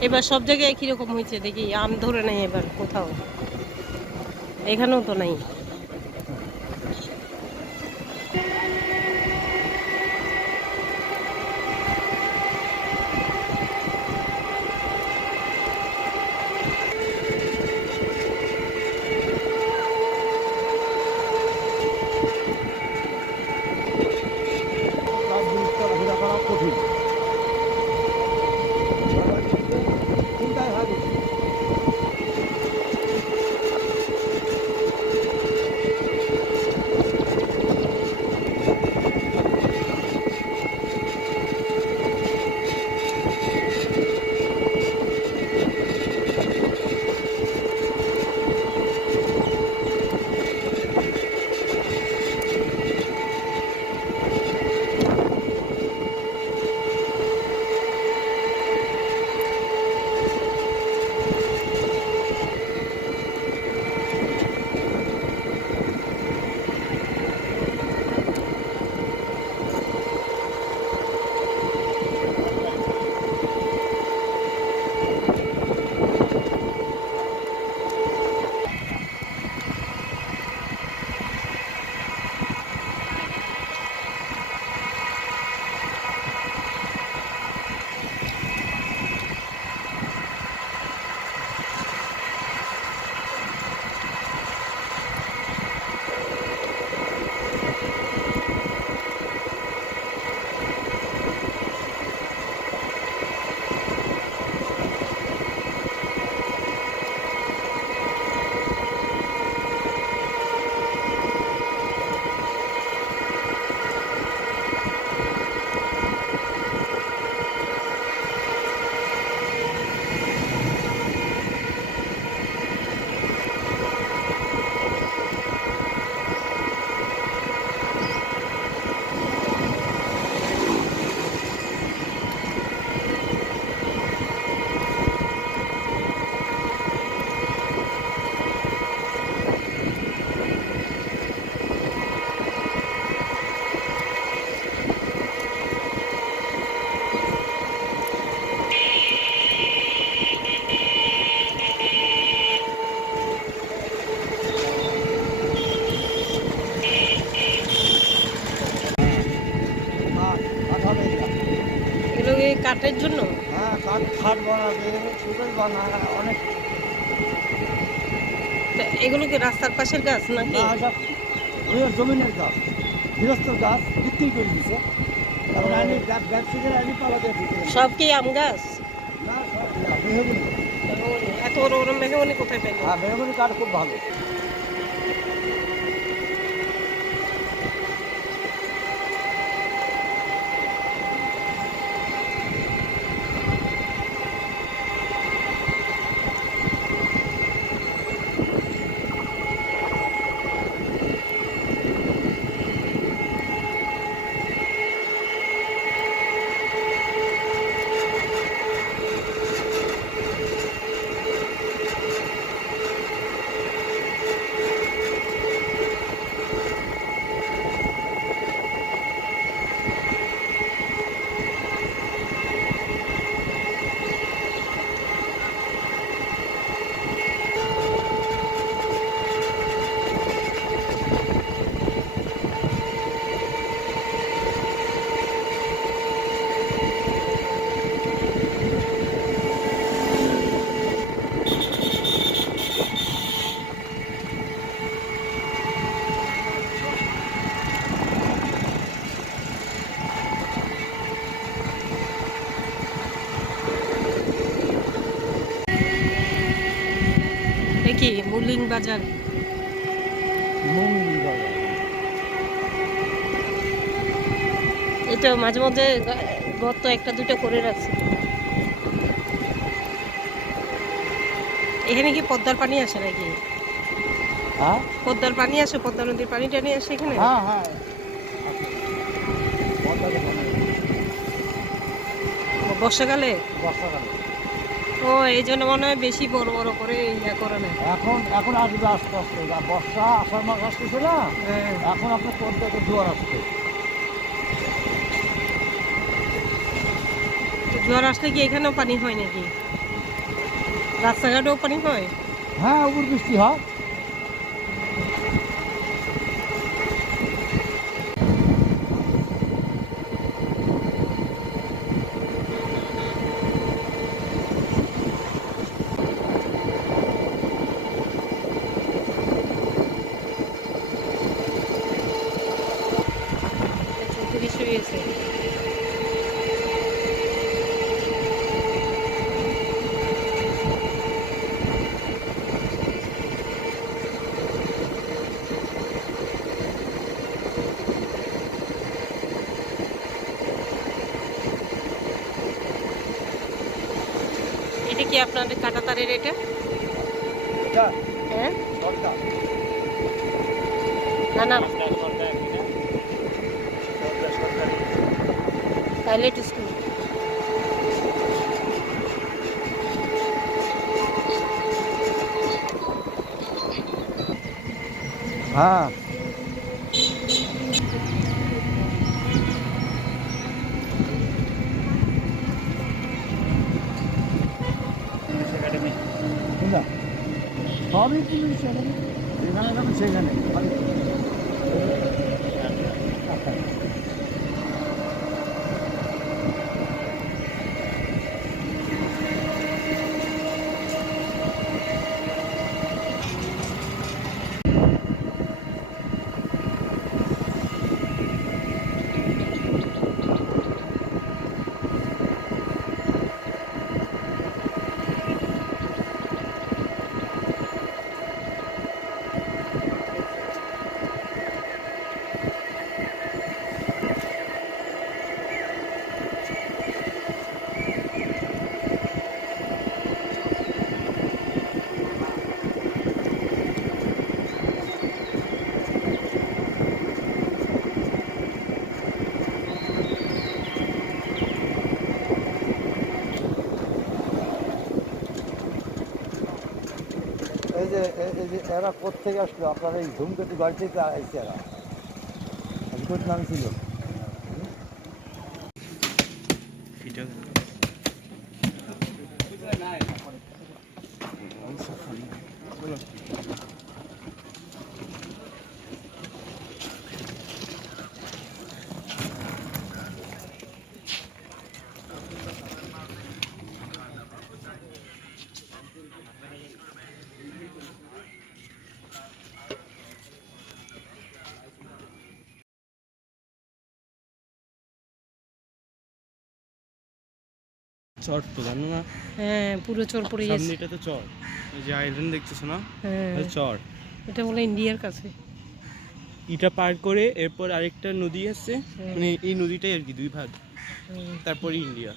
এবার সব জায়গায় কীরকম হয়েছে দেখি আম ধরে নেই এবার কোথাও। এখানেও তো নাই। কাঠের জন্য? হ্যাঁ কাঠ খাট বানাবে সুতোই বানায় অনেক। তা এগুলো কি রাস্তার পাশের গাছ নাকি? জমিনের গাছ গৃহস্থর গাছ বিক্রি করে দিছে। তারপরে আমি ব্যাগ- ব্যবসায়ীদের আমি পালা সব কি আম গাছ? না সব মেহগনি। এত বড় বড় মেহগনি কোথায় পেল? হ্যাঁ মেহগনি কাঠ খুব ভালো। দেখি মুলিং বাজার? এটা মাঝে মধ্যে গ- গর্ত একটা দুটো করে রাখছে। এখানে কি পদ্মার পানি আসে নাকি? হ্যাঁ? পদ্মার পানি আসে পদ্মা নদীর পানি টানি আসে এখানে? হ্যাঁ হ্যাঁ। বর্ষাকালে? বর্ষাকালে। ও এই জন্য মনে হয় বেশি বড় বড় করে ইয়া করে না এখন এখন আসবে আস্তে আস্তে। বর্ষা আষাঢ় মাস আসতেছে না? হ্যাঁ। এখন আপনার পদ্মাতে জোয়ার আসছে। জোয়ার আসলে কি এখানেও পানি হয় নাকি? রাস্তাঘাটেও পানি হয়? হ্যাঁ উপর বৃষ্টি হয়। চৌধুরী শুয়েছে এটা কি আপনাদের কাটা তারের এটা? এটা? হ্যাঁ? না না। హైలైట్ ఇస్తుంది Tabii ki müşterinin. Sekan'a da mı sekan'a? এরা কোথেকে আসলো? আপনার এই ধূমকেতু গাড়ি থেকে আইসে এরা। নাম ছিল চর তো জানো না? হ্যাঁ পুরো চোর পড়ে গেছে। সামনে এটা তো চর এই যে আইল্যান্ড দেখতেছো না? হ্যাঁ। চর এটা বলে ইন্ডিয়ার কাছে। ইটা পার করে এরপর আরেকটা নদী আছে। মানে এই নদীটাই আর কি দুই ভাগ। তারপরে ইন্ডিয়া।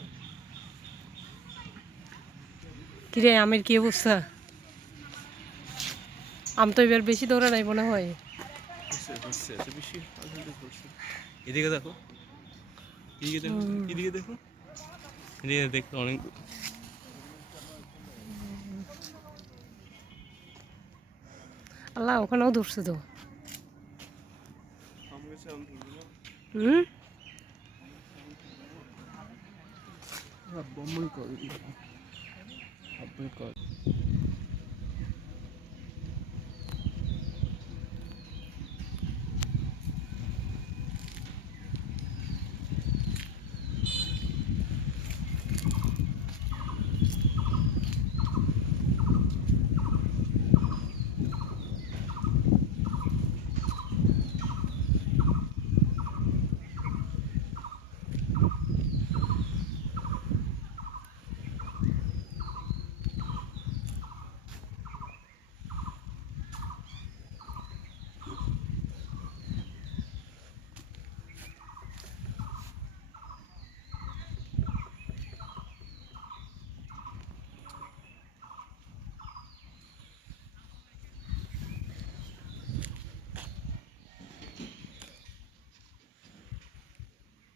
কিরে আমের কি অবস্থা? আম তো এবার বেশি দৌড়া নাই মনে হয়। এদিকে দেখো। এদিকে দেখো এদিকে দেখো। এদিকে দেখো অনেক আল্লাহ ওখানেও ধরছে তো আম গেছে আম তুলবো না। হুম বম্বই কর আপনি কর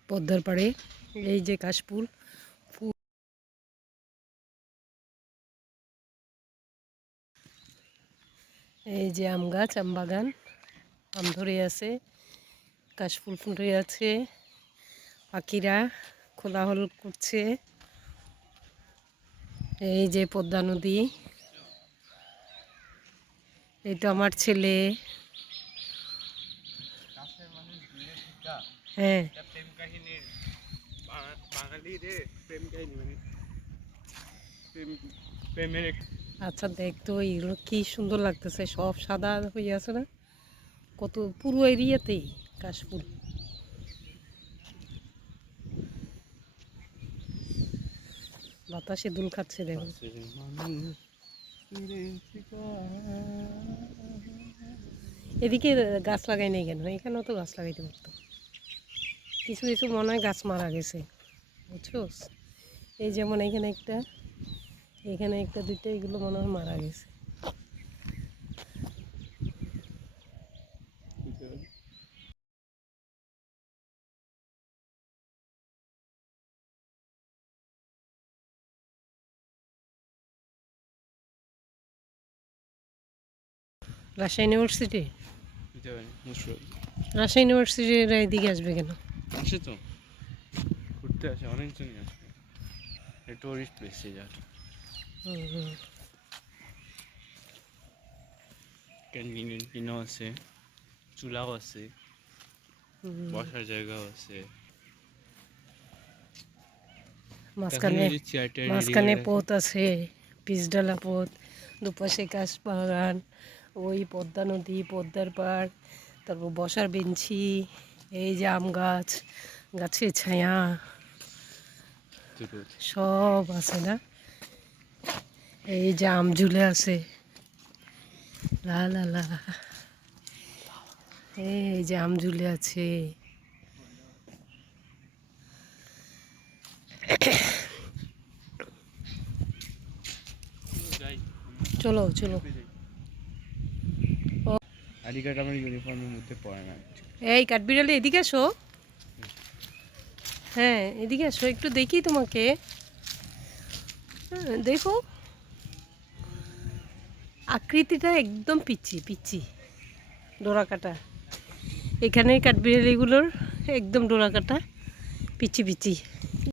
পদ্মার পাড়ে, এই যে কাশফুল এই যে আম গাছ, আম বাগান, আম ধরে আছে, কাশফুল ফুটে আছে, পাখিরা খোলাহল করছে। এই যে পদ্মা নদী, এই তো আমার ছেলে। হ্যাঁ। কাহিনীর বাঙালিদের প্রেম কাহিনী মানে। প্রেম প্রেমের আচ্ছা দেখ তো এগুলো কি সুন্দর লাগতেছে সব সাদা হয়ে আছে না? কত পুরো এরিয়াতেই কাশফুল। বাতাসে দুল খাচ্ছে দেখো এদিকে গাছ লাগাই নেই কেন? এখানেও তো গাছ লাগাইতে পারতো। কিছু কিছু মনে হয় গাছ মারা গেছে বুঝছ এই যেমন এখানে একটা এখানে একটা দুইটা এগুলো মনে হয় মারা গেছে। রাজশাহী ইউনিভার্সিটি রাজশাহী ইউনিভার্সিটির এদিকে আসবে কেন? আসে তো ঘুরতে আসে অনেকজনই আসে টুরিস্ট প্লেস এই জায়গাটা। ক্যান্টিন আছে চুলাও আছে বসার জায়গাও আছে। মাঝখানে মাঝখানে পথ আছে পিচডালা পথ দুপাশে কাশ বাগান ওই পদ্মা নদী পদ্মার পাড় তারপর বসার বেঞ্চি। এই যে আম গাছ গাছের ছায়া। সব আছে না? এই যে আম ঝুলে আছে। লা লা লা এই যে আম ঝুলে আছে। চলো চলো। আইডি আমার ইউনিফর্মের মধ্যে পড়ে না। এই কাঠবিড়ালি এদিকে আসো। হ্যাঁ এদিকে আসো একটু দেখি তোমাকে। হ্যাঁ, দেখো। আকৃতিটা একদম পিচ্ছি পিচ্ছি ডোরা কাটা এখানে কাঠবিড়ালিগুলোর একদম ডোরা কাটা পিচ্ছি পিচ্ছি